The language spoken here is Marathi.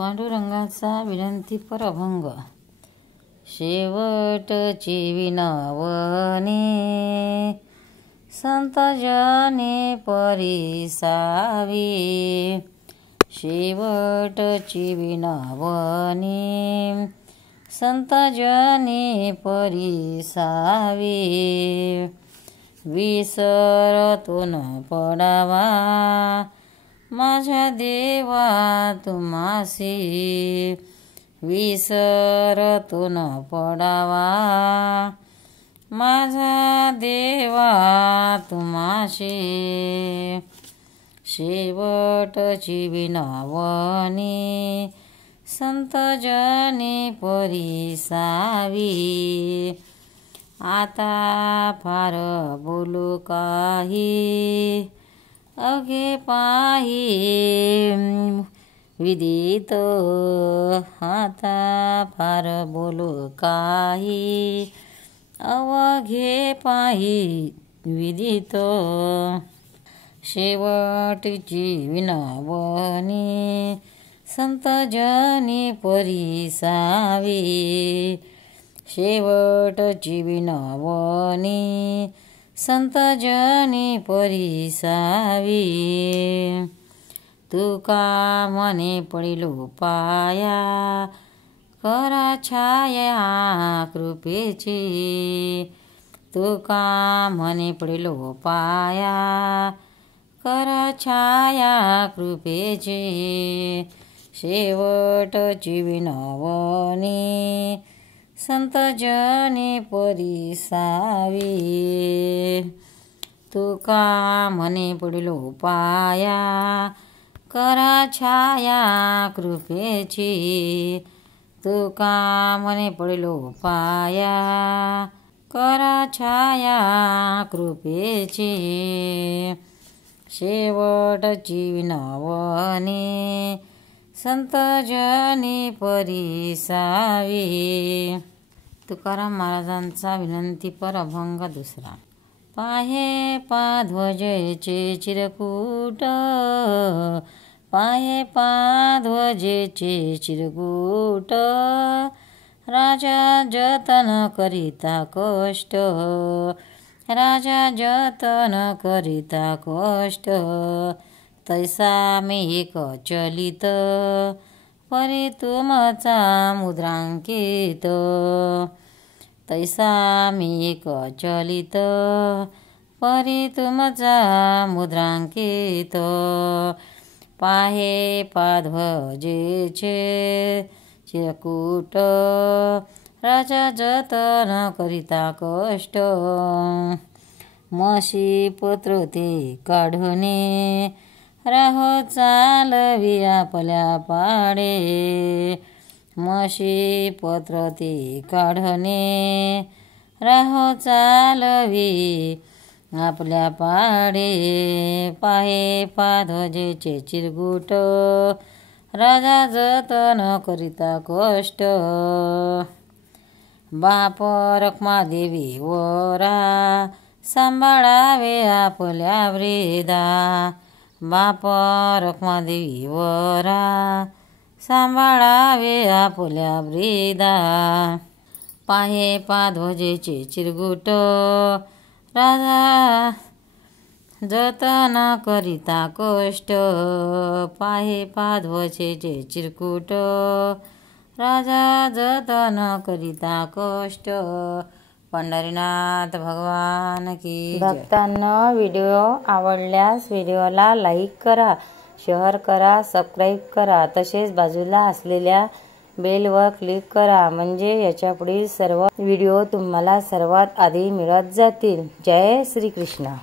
पांडुरंगाचा विनंतीपर अभंग। शेवटची विनवणी संत जने परिसावी। शेवटची विनवणी संत जने परिसावी। विसरतो न पडावा माझ्या देवा तुम्हासी। विसरतो न पडावा माझा देवा तुम्हासी। शेवटची विनवणी संत जने परिसावी। आता फार बोलू काही अघे पाही विदित। आता फार बोलू काही अवघे पाही विदित। शेवटची विनवणी संत जने परिसावी। शेवटची विनवणी संत जने परिसावी। तुका मने पडिलो पाया करा छाया कृपेची। तुका मने पडिलो पाया करा छाया कृपेची। शेवटची विनवणी संत जने परिसावी। तुका मने पडिलो पाया करा छाया कृपेची। तुका मने पडिलो पाया करा छाया कृपेची। शेवटची विनवणी संत जने परिसावी। तुकाराम महाराजांचा विनंतीपर अभंग दुसरा। पाहे पाध्वजेचे चिरकूट पाहे पाध्वजेचे चिरकूट। राजा जतन करिता कष्ट राजा जतन करिता कष्ट। तैसा मी एक चलित परी तुमचा मुद्रांकित। तैसा मी एक चलित परी तुमचा मुद्रांकित। पाहे पाध्वजेचे चिरकूट राजा जतन करिता कष्ट। म्हशी पत्र ते काढणे राहो चालवी आपल्या पाडे। म्हशी पत्र ते काढणे राहो चालवी आपल्या पाडे। पाहे पाध्वजेचे चिरकूट राजा जतन करिता कष्ट। बाप रखमादेवी वरा सांभाळावे आपल्या वृद्धा। बाप रखमादेवी वरा सांभाळावे आपल्या वृद्धा। पाहे पाध्वजेचे चिरकूट राजा जतन करिता कष्ट। पाहे पाध्वजेचे चिरकूट राजा जतन करिता कष्ट। पंढरीनाथ भगवान की जय। भक्तांनो, व्हिडिओ आवडल्यास व्हिडिओला लाईक करा, शेअर करा, सबस्क्राईब करा, तसेच बाजूला असलेल्या बेलवर क्लिक करा, म्हणजे याच्या पुढील सर्व व्हिडिओ तुम्हाला सर्वात आधी मिळत जातील। जय श्री कृष्ण।